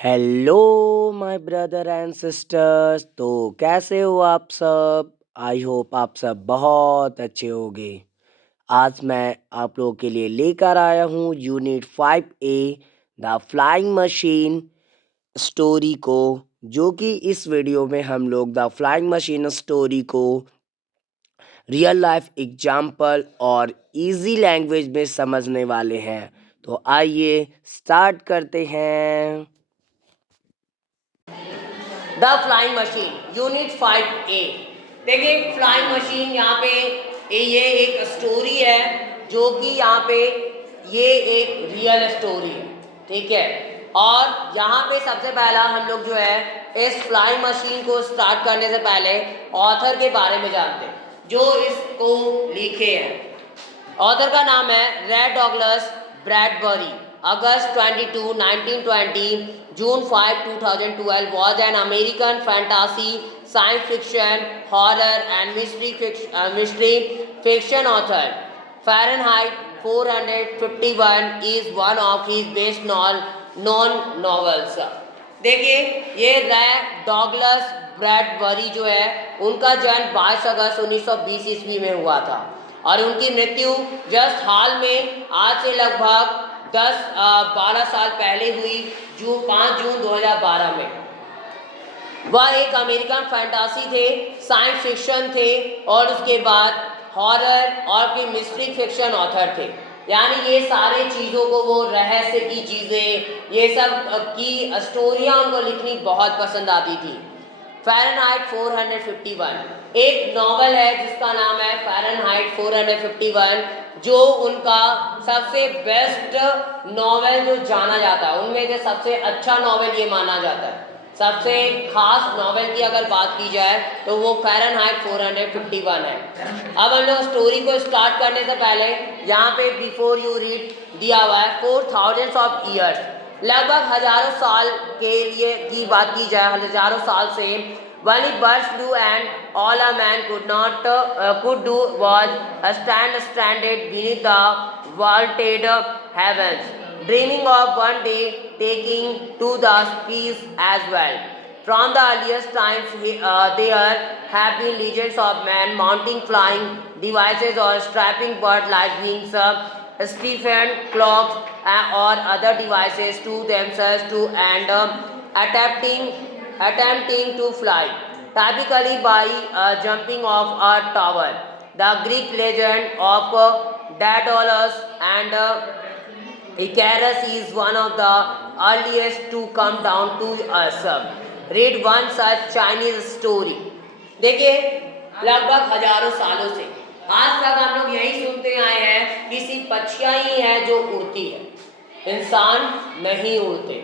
Hello my brother and sisters. तो कैसे हो आप सब? आई होप आप सब बहुत अच्छे होंगे। आज मैं आप लोगों के लिए लेकर आया हूँ unit 5A the flying machine story को, जो कि इस वीडियो में हम लोग द फ्लाइंग मशीन स्टोरी को रियल लाइफ एग्जाम्पल और इजी लैंग्वेज में समझने वाले हैं। तो आइए स्टार्ट करते हैं। The flying machine unit 5A। देखिए फ्लाइंग मशीन यहाँ पे ये एक स्टोरी है, जो कि यहाँ पे ये एक रियल स्टोरी है, ठीक है। और यहाँ पे सबसे पहला हम लोग जो है इस फ्लाइंग मशीन को स्टार्ट करने से पहले ऑथर के बारे में जानते हैं, जो इसको लिखे हैं। ऑथर का नाम है red Douglas Bradbury. August 22, 1920, June 5, 2012 was an American fantasy, science fiction, horror and mystery fiction author. Fahrenheit 451 is one of his best known novels. देखिए ये रेड डॉगलस ब्रैडबरी जो है, उनका जन्म 22 अगस्त 1920 ईस्वी में हुआ था और उनकी मृत्यु जस्ट हाल में आज से लगभग 10-12 साल पहले हुई, 5 जून 2012 में। वह एक अमेरिकन फैंटासी थे, साइंस फिक्शन थे और उसके बाद हॉरर और फिर मिस्ट्री फिक्शन ऑथर थे। यानी ये सारे चीज़ों को, वो रहस्य की चीज़ें, ये सब की स्टोरियाँ उनको लिखनी बहुत पसंद आती थी। फ़ारेनहाइट 451 एक नॉवल है जिसका नाम है फ़ारेनहाइट 451, जो उनका सबसे बेस्ट नॉवल जो जाना जाता है, उनमें से सबसे अच्छा नॉवल ये माना जाता है। सबसे खास नॉवल की अगर बात की जाए तो वो फ़ारेनहाइट 451 है। अब हम लोग स्टोरी को स्टार्ट करने से पहले यहाँ पे बिफोर यू रीड दिया हुआ है 4000 ऑफ ईयर्स, लगभग हजारों साल के लिए की बात की जाए, हजारों साल से when it birds flew and all a man could do was stand stranded beneath the vaulted heavens, dreaming of one day taking to the skies as well. From the earliest times, there have been legends of men mounting flying devices or strapping bird-like wings, Stephen clocks, or other devices to themselves to and attempting to fly, typically by jumping off a tower. The Greek legend of Daedalus and Icarus is one of the earliest to come down to us. Read one such Chinese story. देखिए लगभग हजारों सालों से आज तक हम लोग यही सुनते आए हैं कि सिर्फ पक्षियाँ ही हैं जो उड़ती है, इंसान नहीं उड़ते।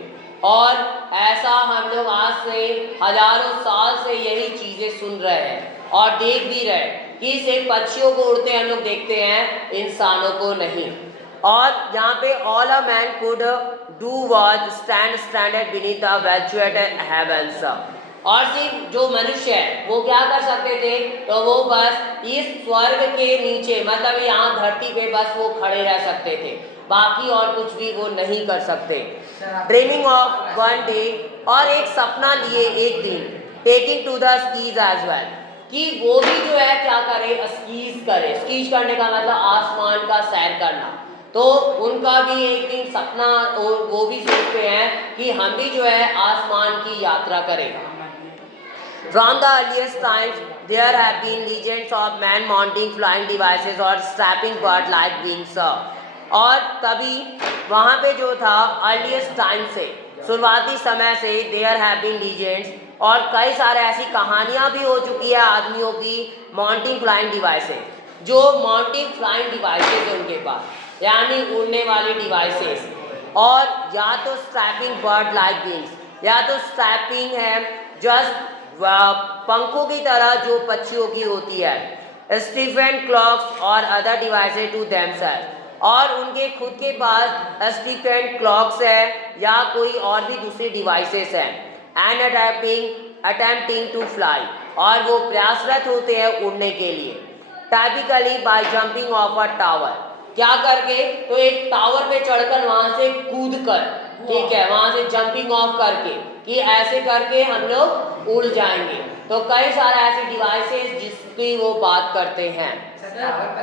और ऐसा हम लोग आज से हजारों साल से यही चीज़ें सुन रहे हैं और देख भी रहे हैं कि सिर्फ पक्षियों को उड़ते हम लोग देखते हैं, इंसानों को नहीं। और यहाँ पे all a man could do was standed beneath the vaulted heavens, और सिर्फ जो मनुष्य है वो क्या कर सकते थे, तो वो बस इस स्वर्ग के नीचे, मतलब यहाँ धरती पे बस वो खड़े रह सकते थे, बाकी और कुछ भी वो नहीं कर सकते। ड्रीमिंग ऑफ वन डे, और एक सपना लिए एक दिन, taking to the skies as well, कि वो भी जो है क्या करे, स्कीज करे। स्कीज करने का मतलब आसमान का सैर करना। तो उनका भी एक दिन सपना, वो भी सोचते हैं कि हम भी जो है आसमान की यात्रा करें। From the earliest times, there have been legends of man mounting flying devices or strapping bird-like wings. और तभी वहाँ पे जो था अर्लीस्ट टाइम से, शुरुआती समय से, देयर हैव बीन लीजेंड्स, और कई सारे ऐसी कहानियाँ भी हो चुकी है आदमियों की माउंटिंग फ्लाइंग डिवाइसेस, जो माउंटिंग फ्लाइंग डिवाइसेस है उनके पास, यानी उड़ने वाली डिवाइसेस, और या तो स्ट्रैपिंग बर्ड लाइक विंग्स, या तो स्ट्रैपिंग है जस्ट पंखों की तरह जो पक्षियों की होती है, स्टीफन क्लॉक्स और अदर डिवाइसेस टू देमसेल्फ, और उनके खुद के पास स्टीफन क्लॉक्स है या कोई और भी दूसरी डिवाइसेस हैं, एंड अटेम्प्टिंग टू फ्लाई, और वो प्रयासरत होते हैं उड़ने के लिए, typically by jumping of a tower, क्या करके, तो एक टावर पे चढ़कर वहाँ से कूद कर, ठीक है, वहां से जंपिंग ऑफ करके कि ऐसे करके हम लोग उड़ जाएंगे। तो कई सारे ऐसे डिवाइसेस जिसकी वो बात करते हैं।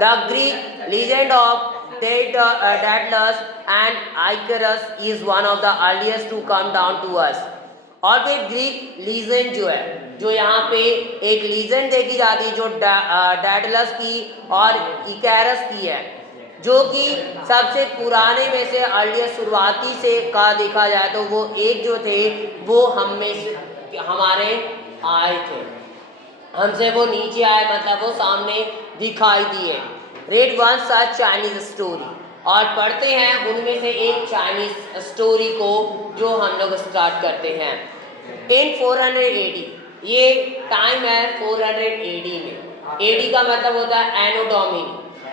The Greek legend of Daedalus and Icarus is one of the earliest to come down to us। और फिर ग्रीक लीजेंड जो है, जो यहाँ पे एक लीजेंड देखी जाती है जो डैडलस की और इकैरस की है, जो कि सबसे पुराने में से अर्लियस्ट शुरुआती से का देखा जाए तो वो एक जो थे वो हम में से हमारे आए थे, हमसे वो नीचे आए, मतलब वो सामने दिखाई दिए। Red one such Chinese story, और पढ़ते हैं उनमें से एक चाइनीज स्टोरी को जो हम लोग स्टार्ट करते हैं। इन 400 AD, ये टाइम है 400 AD में। AD का मतलब होता है एनो डोमिनी।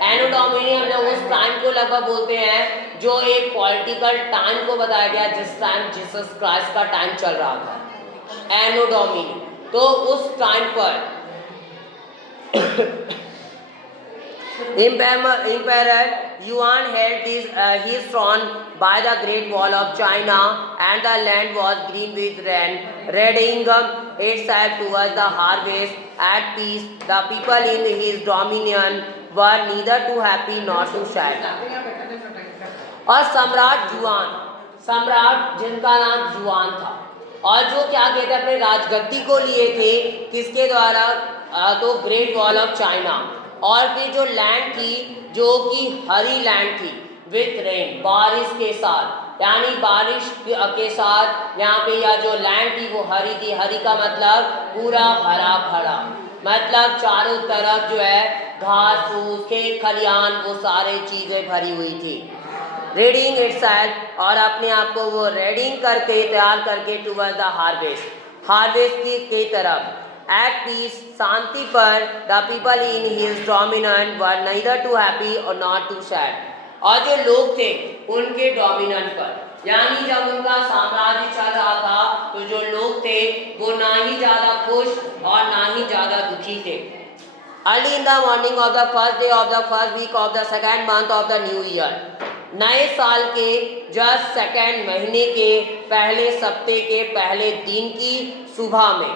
एनो डोमिनी हम लोग उस टाइम को लगभग बोलते हैं जो एक पॉलिटिकल टाइम को बताया गया जिस टाइम जीसस क्राइस्ट का टाइम चल रहा था, एनो डोमिनी। तो उस टाइम पर Emperor Yuan held his throne by the Great Wall of China, and the land was green with rain, readying itself towards the harvest. At peace, the people in his dominion were neither too happy nor too sad। और सम्राट जुआन, सम्राट जिनका नाम जुआन था, और जो क्या कहते अपने राजगद्दी को लिए थे किसके द्वारा, तो ग्रेट वॉल ऑफ चाइना। और फिर जो लैंड थी जो कि हरी लैंड थी विथ रेन, बारिश के साथ, यानी बारिश के साथ यहाँ पे या जो लैंड थी वो हरी थी। हरी का मतलब पूरा हरा भरा, मतलब चारों तरफ जो है घास फूस खेत खलियान वो सारे चीज़ें भरी हुई थी। रेडिंग इटसेल्फ, और अपने आप को वो रेडिंग करके तैयार करके टुवर्ड्स द हार्वेस्ट, हार्वेस्ट की तरफ। एट पीस, शांति पर, the people in his dominant were neither too happy और नॉट टू सैड, और जो लोग थे उनके डोमिनेंट पर, यानी जब उनका साम्राज्य चल रहा था तो जो लोग थे वो ना ही ज़्यादा खुश और ना ही ज़्यादा दुखी थे। Early in the morning of the first day of the first week of the second month of the new year, नए साल के जस्ट सेकेंड महीने के पहले सप्ते के पहले दिन की सुबह में,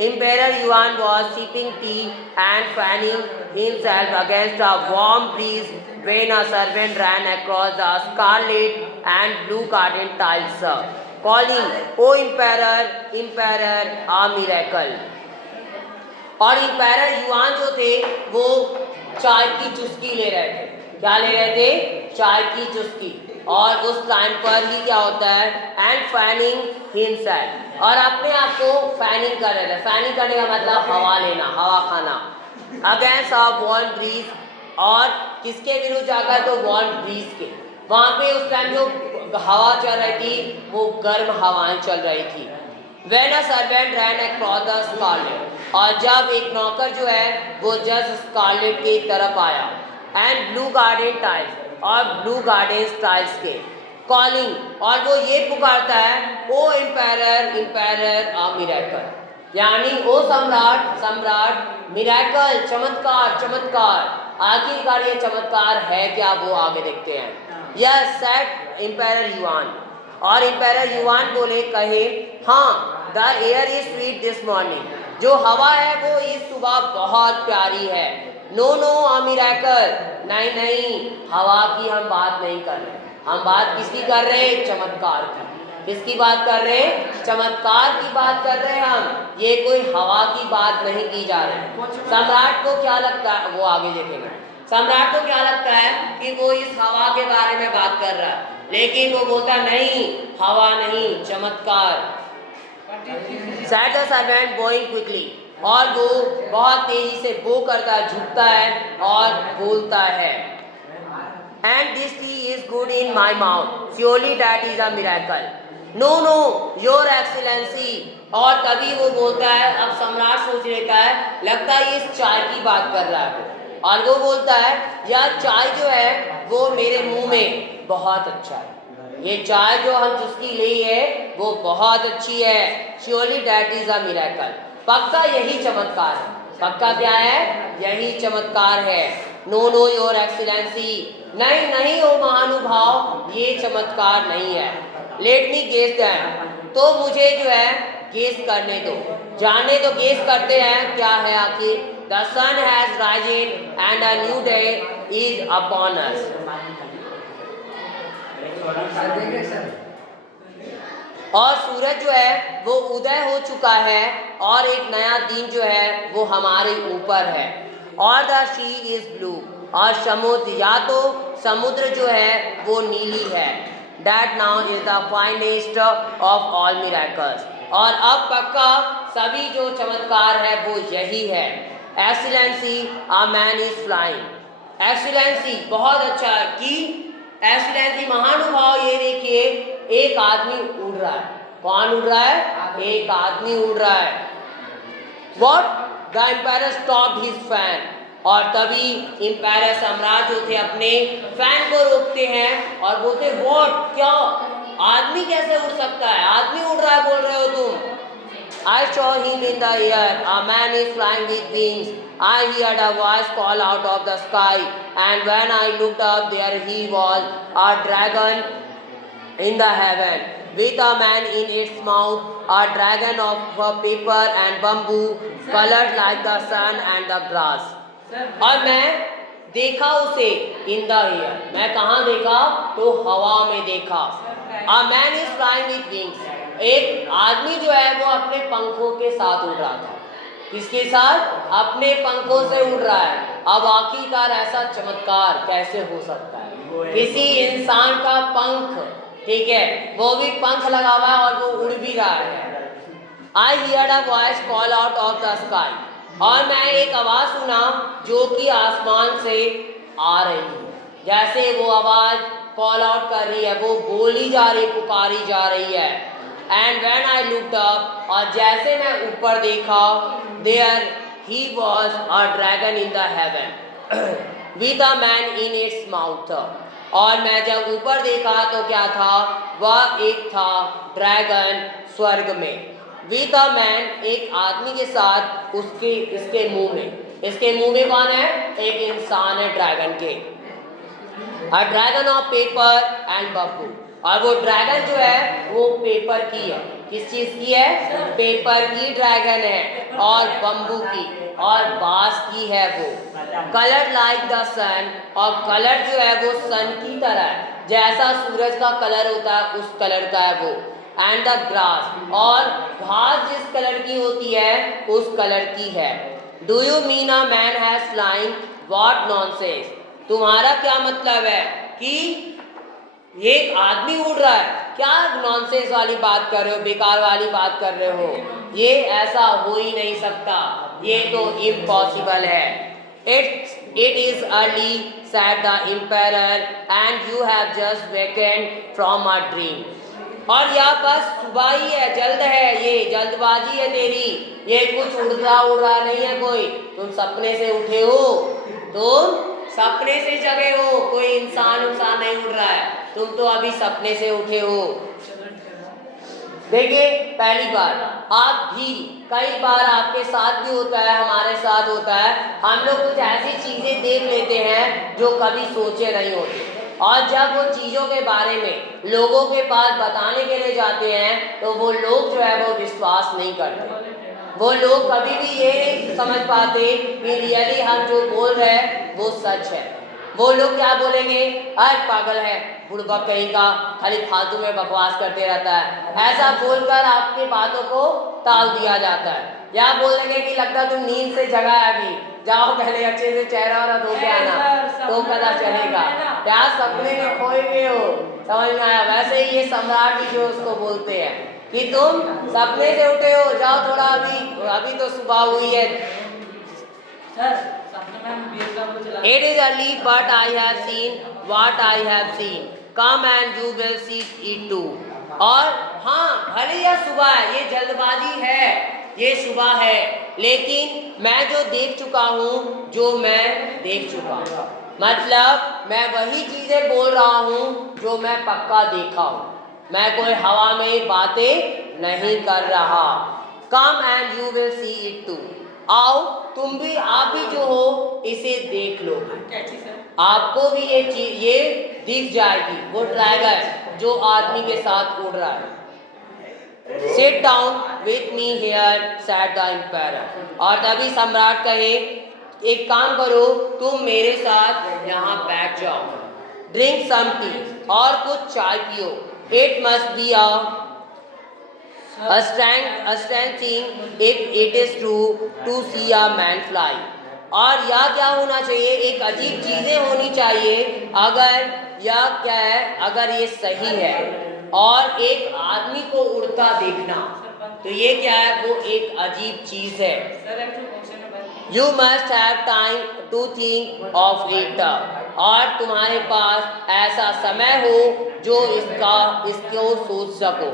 Emperor Yuan was sipping tea and fanning himself against a warm breeze when a servant ran across the scarlet and blue curtain tiles, calling, "O Emperor, Emperor, a miracle!" और Emperor Yuan जो थे वो चाय की चुस्की ले रहे थे। क्या ले रहे थे? चाय की चुस्की। और उस टाइम पर ही क्या होता है, एंड फैनिंग हिमसेल्फ, और अपने आप को फैनिंग कर रहे थे। फैनिंग करने का मतलब हवा लेना, हवा खाना। अगेंस्ट अ वार्म ब्रीज, और किसके विरुद्ध जाकर, तो वार्म ब्रीज के। वहाँ पे उस टाइम जो हवा चल रही थी वो गर्म हवाएं चल रही थी। When a servant ran across the scarlet, और जब एक नौकर जो है वो जस्ट स्कारलेट की तरफ आया, एंड ब्लू गार्डन टाइल्स, और ब्लू गार्डन टाइल्स के, कॉलिंग, और वो ये पुकारता है, ओ एम्पायर एम्पायर आ मिरेकल, यानी ओ सम्राट सम्राट, मिरेकल चमत्कार चमत्कार। आखिरकार ये चमत्कार है क्या, वो आगे देखते हैं। यस सेड एम्पायर युआन, और एम्पायर युआन बोले, कहे, हाँ, the air is sweet this morning, जो हवा है वो इस सुबह बहुत प्यारी है। नो नो आ मिरेकल, नहीं नहीं, हवा की हम बात नहीं कर रहे, हम बात किसकी कर रहे हैं, चमत्कार की। किसकी बात कर रहे हैं, चमत्कार की बात कर रहे हैं हम, ये कोई हवा की बात नहीं की जा रही। सम्राट को क्या लगता है, वो आगे देखेंगे, सम्राट को क्या लगता है कि वो इस हवा के बारे में बात कर रहा है, लेकिन वो बोलता नहीं, हवा नहीं, चमत्कार। Said the servant bowing quickly, और वो बहुत तेजी से बो करता है, झुकता है और बोलता है, and this tea is good in my mouth, surely that is a miracle। No no, your excellency, और तभी वो बोलता है, अब सम्राट सोच लेता है, लगता है इस चाय की बात कर रहा है, और वो बोलता है, यह चाय जो है वो मेरे मुंह में बहुत अच्छा है, ये चाय जो हम चुस्की ली है वो बहुत अच्छी है। Surely that is a miracle, पक्का यही चमत्कार है। पक्का क्या है, यही चमत्कार है। नो नो योर एक्सीलेंसी, नहीं नहीं ओ महानुभाव, ये चमत्कार नहीं है। लेट मी गेस दैट, तो मुझे जो है गेस करने दो, जानने दो, गेस करते हैं क्या है आखिर। The sun has risen and a new day is upon us. और सूरज जो है वो उदय हो चुका है और एक नया दिन जो है वो हमारे ऊपर है। और द सी इज ब्लू, और समुद्र या तो समुद्र जो है वो नीली है। That now is the finest of all miracles, और अब पक्का सभी जो चमत्कार है वो यही है। Excellency, a man is flying. Excellency बहुत अच्छा कि Excellency महानुभाव, ये देखिए एक आदमी उड़ रहा है। कौन उड़ रहा है? एक आदमी उड़ रहा है। What? The emperor stopped his fan, और तभी एम्पायर सम्राट जो थे अपने फैन को रोकते हैं और बोलते व्हाट, क्या आदमी कैसे उड़ सकता है? आदमी उड़ रहा है बोल रहे हो तुम? I saw him in the air, a man is flying with wings. I heard a voice call out of the sky, and when I looked up, there he was, a dragon in the heaven, with a man in its mouth, a dragon of paper and bamboo, colored like the sun and the grass. और मैं देखा उसे in the air, मैं कहाँ देखा? तो हवा में देखा। A man is flying with wings, एक आदमी जो है वो अपने पंखों के साथ उड़ रहा था। किसके साथ? अपने पंखों से उड़ रहा है। अब आखिरकार ऐसा चमत्कार कैसे हो सकता है? किसी इंसान का पंख, ठीक है, वो भी पंख लगा हुआ है और वो उड़ भी रहा है। I heard a voice call out of the sky, और मैं एक आवाज सुना जो कि आसमान से आ रही है। जैसे वो आवाज कॉल आउट कर रही है, वो बोली जा रही, पुकारी जा रही है। And when I looked up, और जैसे मैं ऊपर देखा, there he was a dragon in the heaven with a man in its mouth. और मैं जब ऊपर देखा तो क्या था? वह एक था ड्रैगन स्वर्ग में, विद अ मैन, एक आदमी के साथ, उसके इसके मुंह में, इसके मुंह में कौन है? एक इंसान है ड्रैगन के। A dragon of paper and bamboo, और वो ड्रैगन जो है वो पेपर की है। किस चीज की है? पेपर की ड्रैगन है, और बम्बू की और बांस की है वो। कलर लाइक द सन, और कलर जो है वो सन की तरह है, जैसा सूरज का कलर होता है उस कलर का है वो। एंड द ग्रास, और घास जिस कलर की होती है उस कलर की है। Do you mean a man has flying? What nonsense, तुम्हारा क्या मतलब है कि ये आदमी उड़ रहा है? क्या नॉनसेंस वाली बात कर रहे हो, बेकार वाली बात कर रहे हो? ये ऐसा हो ही नहीं सकता, ये तो इम्पॉसिबल है। It is early, said the emperor, and you have just wakened from a dream. और यह बस सुबह ही है, जल्द है, ये जल्दबाजी है तेरी, ये कुछ उड़ रहा नहीं है कोई, तुम सपने से उठे हो, तुम सपने से जगे हो, कोई इंसान नहीं उड़ रहा है, तुम तो अभी सपने से उठे हो। देखिए पहली बार, आप भी कई बार आपके साथ भी होता है, हमारे साथ होता है, हम लोग कुछ ऐसी चीजें देख लेते हैं जो कभी सोचे नहीं होते, और जब वो चीज़ों के बारे में लोगों के पास बताने के लिए जाते हैं तो वो लोग जो है वो विश्वास नहीं करते। वो लोग कभी भी ये नहीं समझ पाते कि रियली हम जो बोल रहे हैं वो सच है। वो लोग क्या बोलेंगे? अरे पागल है, बुड़बक कहीं का, खाली फालतू में बकवास करते रहता है, ऐसा बोलकर आपकी बातों को टाल दिया जाता है। या बोल देंगे कि लगता तुम नींद से जगा है, अभी जाओ पहले अच्छे से चेहरा और धो के आना तो पता चलेगा। क्या सपने में खोए हुए हो, समझ में आया? वैसे ही ये सम्राट भी जो उसको बोलते हैं कि तुम सपने से उठे हो, जाओ थोड़ा, अभी तो सुबह हुई है। It is early, but I have seen what I have seen. Come and you will see it too. और हाँ, भले यह सुबह है, ये जल्दबाजी है, ये सुबह है, लेकिन मैं जो देख चुका हूँ, जो मैं देख चुका हूँ, मतलब मैं वही चीजें बोल रहा हूँ जो मैं पक्का देखा हूँ। मैं कोई हवा में बातें नहीं कर रहा। Come and you will see it too. आओ तुम भी, आप भी जो हो इसे देख लो, आपको भी ये चीज ये दिख जाएगी। वो ड्रैगन जो आदमी के साथ उड़ रहा है। Sit down with me here, said the emperor. और तभी सम्राट कहे, एक काम करो, तुम मेरे साथ यहाँ बैठ जाओ। Drink some tea, और कुछ चाय पियो। It must be a strange thing if it is true to see a man fly. और यह क्या होना चाहिए, एक अजीब चीजें होनी चाहिए अगर यह क्या है, अगर ये सही है और एक आदमी को उड़ता देखना, तो ये क्या है, वो एक अजीब चीज है। You must have time to think of it. और तुम्हारे पास ऐसा समय हो जो इसको सोच सको।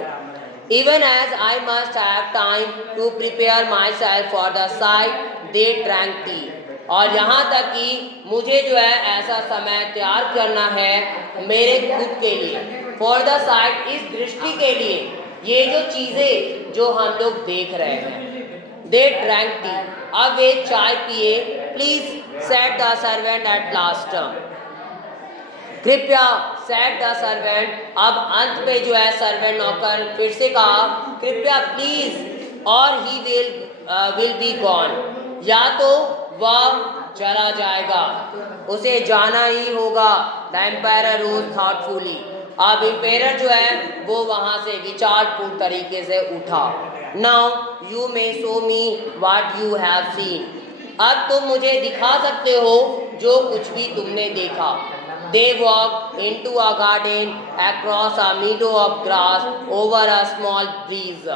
Even as I must have time to prepare myself for the sight, they drank tea. और यहाँ तक कि मुझे जो है ऐसा समय तैयार करना है मेरे खुद के लिए, फॉर द साइट, इस दृष्टि के लिए, ये जो चीज़ें जो हम लोग देख रहे हैं। दे ड्रैंक टी, अब वे चाय पिए। Please set the servant at last, कृपया, सेट द सर्वेंट, अब अंत पे जो है सर्वेंट नौकर फिर से कहा, कृपया प्लीज, और ही विल बी गॉन, या तो वह चला जाएगा, उसे जाना ही होगा। द एम्पायर रोज थॉटफुली, अब एम्पायर जो है वो वहां से विचारपूर्ण तरीके से उठा। Now you may show me what you have seen, अब तुम मुझे दिखा सकते हो जो कुछ भी तुमने देखा। They walked into a garden, across a meadow of grass, over a small breeze,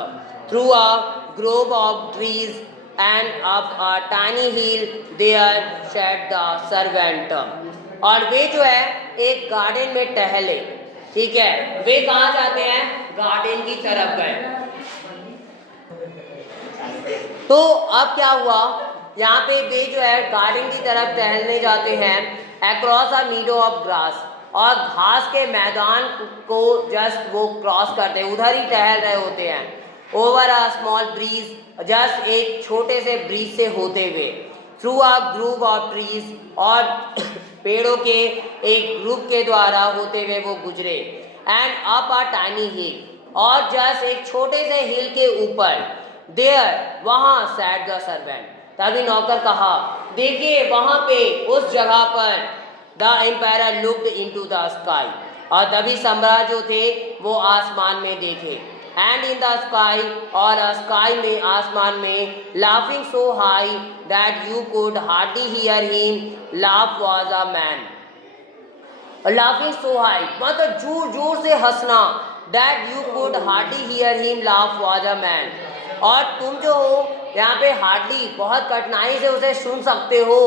through a grove of trees, and up a tiny hill. There sat the servant. और वे जो है एक गार्डन में टहले, ठीक है, वे कहाँ जाते हैं, गार्डन की तरफ गए। तो अब क्या हुआ, यहाँ पे वे जो है गार्डन की तरफ टहलने जाते हैं, अक्रॉस अ मीडो ऑफ ग्रास, और घास के मैदान को जस्ट वो क्रॉस करते, उधर ही टहल रहे होते हैं। Over a small bridge, just एक छोटे से ब्रीज से होते हुए। Through a group of trees, और पेड़ों के एक ग्रुप के द्वारा होते हुए वो गुजरे। एंड अप अ टाइनी हिल, और जस्ट एक छोटे से हिल के ऊपर। देयर, वहाँ, सैट द सर्वेंट, तभी नौकर कहा, देखिए वहाँ पे उस जगह पर। The empire looked into the sky, और तभी सम्राट जो थे वो आसमान में देखे। एंड इन द स्काई, और स्काई में, आसमान में, laughing so high that you could hardly hear him laugh was a man. Laughing so high मतलब जोर जोर से हंसना, that you could hardly hear him laugh was a man, और तुम जो हो यहाँ पे हार्डली, बहुत कठिनाई से उसे सुन सकते हो,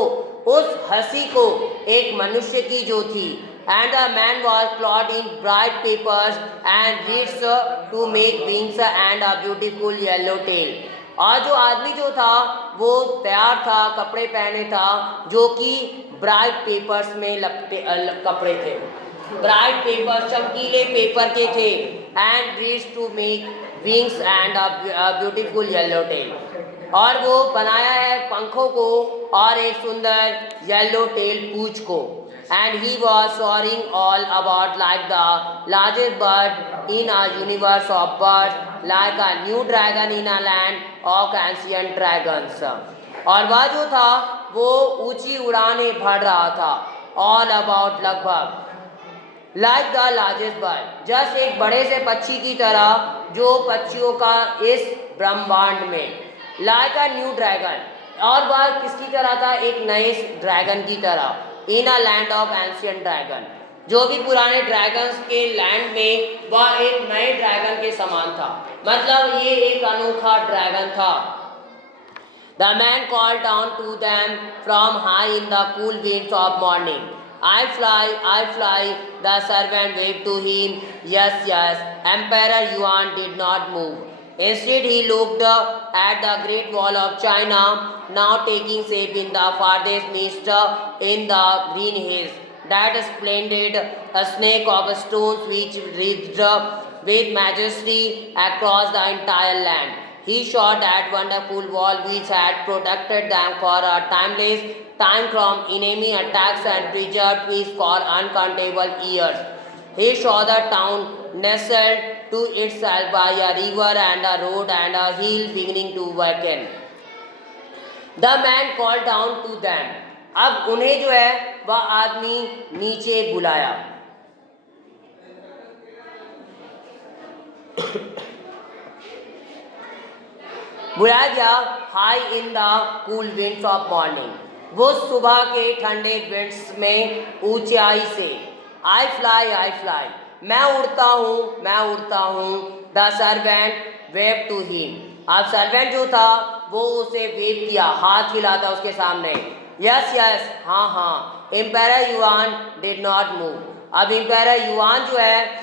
उस हंसी को एक मनुष्य की जो थी। And the man was cloth in bright papers and reeds to make wings and a beautiful yellow tail, और जो आदमी जो था वो तैयार था, कपड़े पहने था जो कि ब्राइट पेपर्स में लपटे कपड़े थे, ब्राइट पेपर, चमकीले पेपर के थे। And reeds to make wings and a beautiful yellow tail, और वो बनाया है पंखों को और एक सुंदर येलो टेल पूंछ को। And he was soaring all about like the largest bird in a universe of birds, like a new dragon in a land of ancient dragons, और वह जो था वो ऊंची उड़ानें भर रहा था, ऑल अबाउट, लगभग, like the largest bird, just एक बड़े से पक्षी की तरह जो पक्षियों का इस ब्रह्मांड में, लाइक अ न्यू ड्रैगन, और वह किसकी तरह था, एक नए ड्रैगन की तरह, in a land of ancient dragon, जो भी पुराने ड्रैगन्स के लैंड में वह एक नए ड्रैगन के समान था, मतलब ये एक अनोखा ड्रैगन था। The man called down to them from high in the cool winds of morning. I fly, the servant waved to him. Yes, yes. Emperor Yuan did not move. Instead, he looked at the great wall of China, now taking shape in the farthest mist in the green haze. That splendid snake of stones which wreathed with majesty across the entire land. He shot at wonderful wall which had protected them for a timeless time from enemy attacks and preserved peace for uncountable years. He saw the town nestled to itself by a river and a road and a hill beginning to weaken. The man called down to them. अब उन्हें जो है वह आदमी नीचे बुलाया. बुलाया गया. High in the cool winds of morning. वो सुबह के ठंडे विंड्स में ऊंचाई से. आई फ्लाई, मैं उड़ता हूँ. The servant wave to him. अब सर्वेंट जो था वो उसे वेव किया, हाथ हिलाता उसके सामने. यस, हाँ. Empire Yuan did not move. अब एम्पायर युआन जो है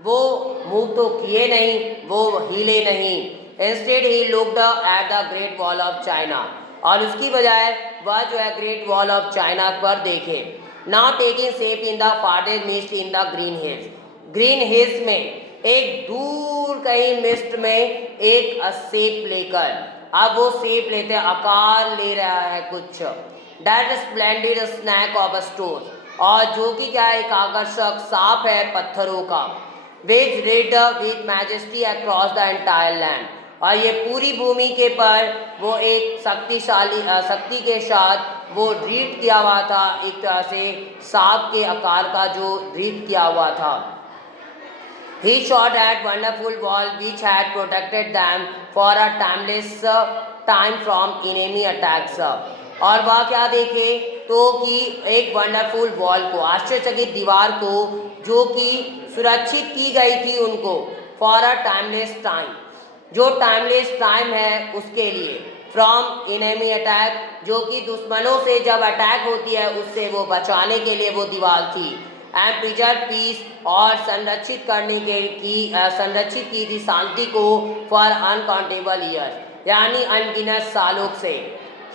वो मूव तो किए नहीं, वो हिले नहीं. Instead he looked at the great wall of China. और उसकी बजाय वह जो है ग्रेट वॉल ऑफ चाइना पर देखे. Now taking shape in the farthest mist in the green hills में एक दूर कहीं मिस्ट में एक शेप लेकर. अब वो शेप लेते आकार ले रहा है कुछ. That splendid snack of a stone. और जो कि क्या एक आकर्षक सांप है पत्थरों का. Which red with majesty across the entire land. और ये पूरी भूमि के पर वो एक शक्ति के साथ वो रीड किया हुआ था, एक तरह से सांप के आकार का जो रीड किया हुआ था. He shot at wonderful wall which had protected them for a timeless time from enemy attacks. और वह क्या देखे तो कि एक वंडरफुल वॉल को, आश्चर्यचकित दीवार को, जो कि सुरक्षित की गई थी उनको. फॉर अ टाइमलेस टाइम, जो टाइमलेस टाइम है उसके लिए. फ्रॉम एनिमी अटैक, जो कि दुश्मनों से जब अटैक होती है उससे वो बचाने के लिए वो दीवार थी. एंड प्रिजर्व पीस, और संरक्षित की थी शांति को. फॉर अनकाउंटेबल ईयर्स, यानी अनगिनत सालों से.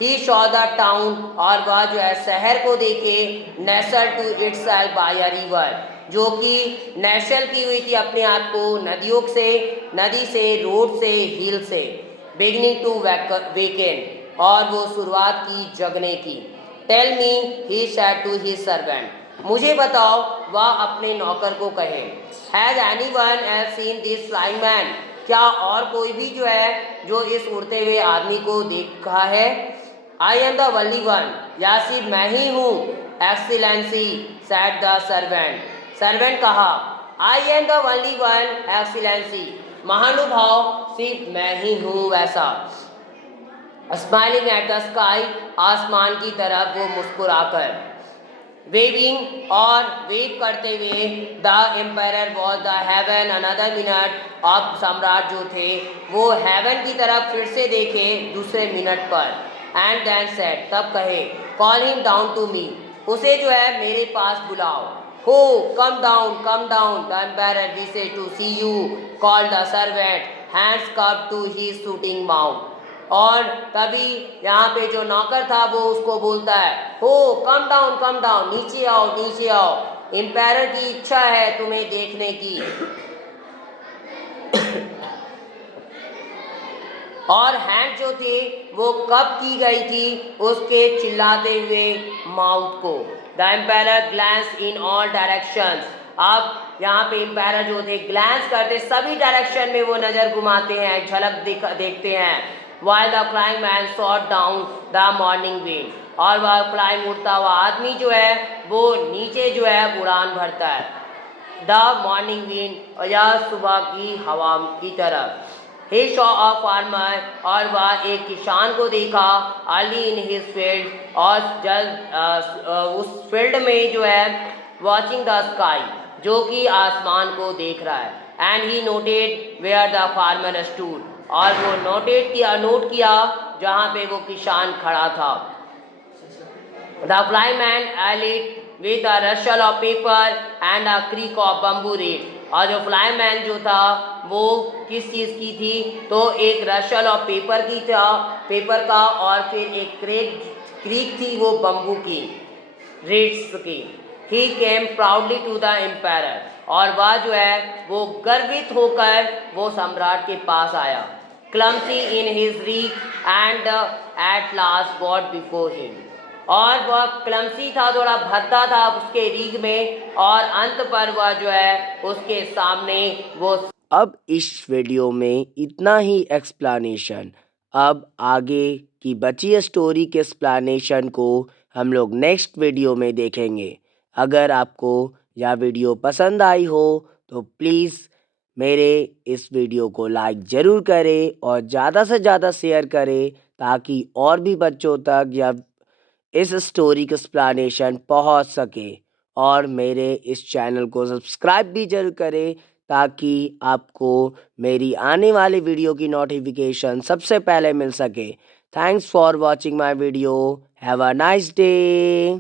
ही सॉ द टाउन, और वह जो है शहर को देखे. Nestle to itself by a river, जो कि नेशल की हुई थी अपने आप को नदी से, रोड से, हिल से. बिगनिंग टू वेकेन, और वो शुरुआत की जगने की. Tell me, he said to his servant. मुझे बताओ, वह अपने नौकर को कहे. Has anyone else seen this flying man. क्या और कोई भी जो है जो इस उड़ते हुए आदमी को देखा है. I am the only one, या सिर्फ मैं ही हूँ. Excellency, said the servant. Servant कहा, I am the only one excellency, महानुभाव सिर्फ मैं ही हूँ वैसा. स्माइलिंग एट द स्काई, आसमान की तरफ वो मुस्कुराकर. वेविंग, और वेव करते हुए. The empire was the heaven another minute. अब सम्राट जो थे वो हेवन की तरफ फिर से देखे दूसरे मिनट पर. एंड देन सेड, तब कहे, call him down to me. उसे जो है मेरे पास बुलाओ. Ho, come down. The empire wishes to see you. Call the servant, hands cup to his shooting mouth. और तभी यहाँ पे जो नौकर था वो उसको बोलता है, हो, कम डाउन, नीचे आओ. एम्पायर की इच्छा है तुम्हें देखने की. और हैंड जो थे वो कब की गई थी उसके चिल्लाते हुए माउथ को. The empire glance in all directions. अब यहाँ पे एम्पायर जो थे ग्लैंस करते, सभी डायरेक्शन में वो नज़र घुमाते हैं, झलक देखते हैं. While the flying man shot down the morning wind. और वह फ्लाइंग उड़ता हुआ आदमी जो है वो नीचे जो है उड़ान भरता है. द मॉर्निंग विंड, यह सुबह की हवा की तरफ. He saw a farmer, और वह एक किसान को देखा. Early in his field, और जल्द उस फील्ड में जो है watching the sky, जो कि आसमान को देख रहा है. And he noted where the farmer stood. और वो नोट किया जहाँ पे वो किसान खड़ा था. The flyman alit with a rustle of paper and a creak of bamboo reed. और जो फ्लाईमैन जो था वो किस चीज़ की थी, तो एक रशल ऑफ पेपर का, और फिर एक क्रीक थी वो बम्बू की, रेड्स की. ही केम प्राउडली टू द एम्पायर. और वह जो है वो गर्वित होकर वो सम्राट के पास आया. Clumsy in his reach, and at last got before him. और वह क्लमसी था, थोड़ा भद्दा था उसके रीग में, और अंत पर वह जो है उसके सामने वो। अब इस वीडियो में इतना ही एक्सप्लेनेशन। अब आगे की बची स्टोरी के एक्सप्लेनेशन को हम लोग नेक्स्ट वीडियो में देखेंगे। अगर आपको यह वीडियो पसंद आई हो तो प्लीज़ मेरे इस वीडियो को लाइक ज़रूर करें और ज़्यादा से ज़्यादा शेयर करें, ताकि और भी बच्चों तक या इस स्टोरी का एक्सप्लेनेशन पहुंच सके। और मेरे इस चैनल को सब्सक्राइब भी जरूर करें, ताकि आपको मेरी आने वाली वीडियो की नोटिफिकेशन सबसे पहले मिल सके। Thanks for watching my video. Have a nice day.